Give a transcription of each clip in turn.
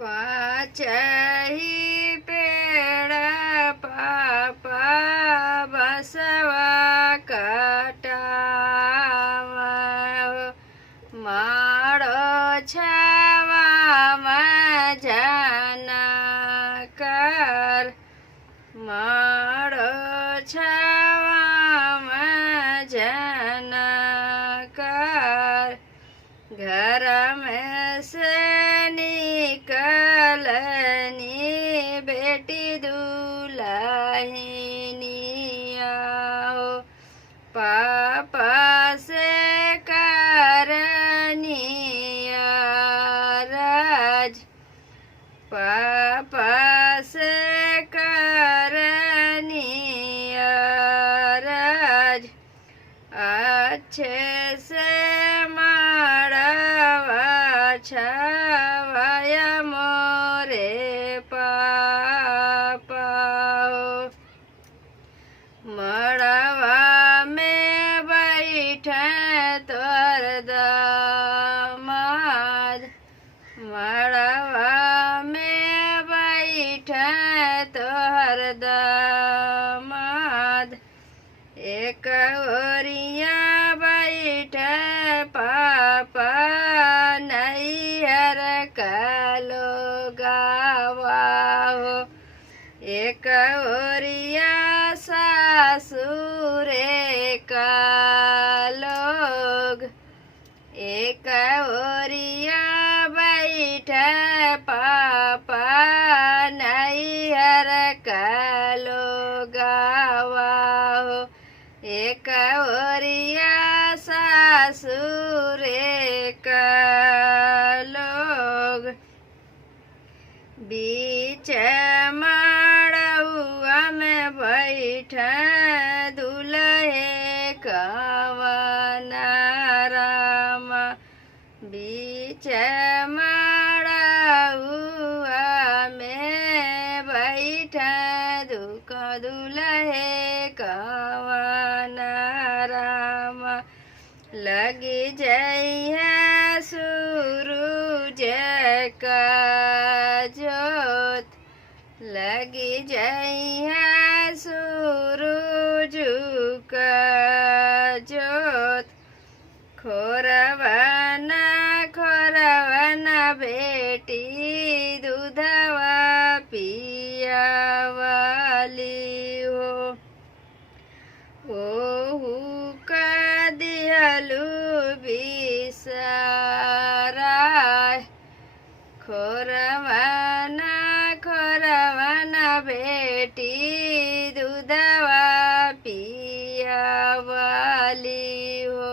पाचही पेड़ पापा बसवा कटावा मारो छावा मजना कर मारो छावा मजना कर घर में से निकलनी बेटी दुल्हनिया हो पापा से करनिया राज पापा से करनिया राज अच्छे से छावाया मोरे पापा मड़वा में बैठे तोर दामाद मड़वा में बैठे तोहर दामाद एक ओरिया बैठे पापा नैहर कालो गावा हो एक ओरिया सासुरे का लोग एक ओरिया बैठे पापा नैहर कालो गावा हो एक ओरिया सासुरे का लोग बीच मड़उआ में बैठे दुल्हे कवना रामा बीच मड़उआ में बैठे दुल्हे कवना रामा लगी जइया सूरज का जोत लगी जइया सूरज का जोत खोरवना बेटी दूधवा पिया वाली हो ओहू का दिहलू बिसराय खोरवना बेटी दूधवा पिया वाली हो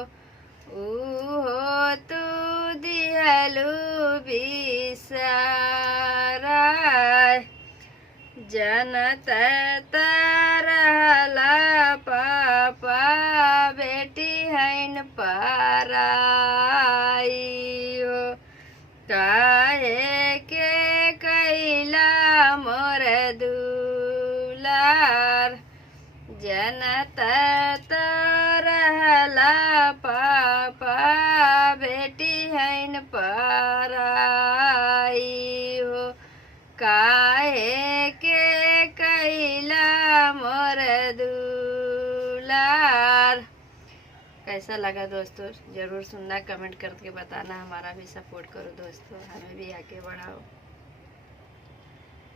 ऊहो तू दिहलू बिसराय जनत तरहला पापा बेटी हैन पाराई हो काहे के कैला मोर दुलार जनत तरहला पापा बेटी हैन पाराई हो काहे के कैला मोर दुलार। कैसा लगा दोस्तों ज़रूर सुनना, कमेंट करके बताना, हमारा भी सपोर्ट करो दोस्तों, हमें भी आगे बढ़ाओ।